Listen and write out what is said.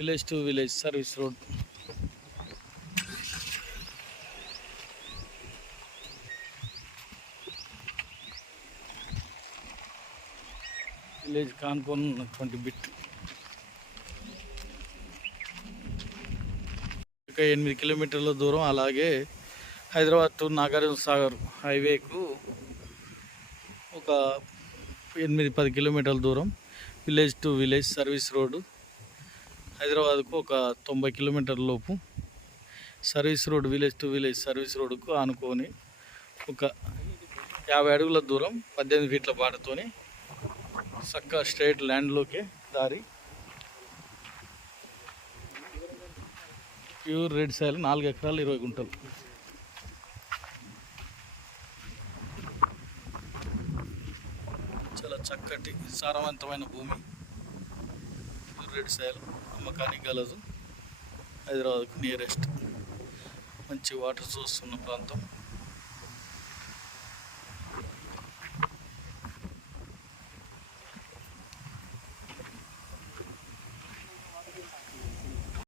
Village to village service road village కానుకొని ఉన్నటువంటి బిట్ ఒక ఎనిమిది కిలోమీటర్ల దూరం అలాగే హైదరాబాద్ టు నాగార్జున సాగర్ హైవేకు ఒక ఎనిమిది పది కిలోమీటర్ల దూరం. Village to village service road హైదరాబాద్కు ఒక తొంభై కిలోమీటర్ల లోపు service road village to village service రోడ్డుకు ఆనుకొని ఒక యాభై అడుగుల దూరం పద్దెనిమిది ఫీట్ల బాటతోని చక్క స్ట్రైట్ ల్యాండ్లోకి దారి ప్యూర్ రెడ్ సాయిల్ నాలుగు ఎకరాలు ఇరవై గుంటలు. చాలా చక్కటి సారవంతమైన భూమి. ప్యూర్ సాయిల్ అమ్మకానికి గలదు హైదరాబాద్కు నియరెస్ట్ మంచి వాటర్ సోర్స్ ఉన్న ప్రాంతం.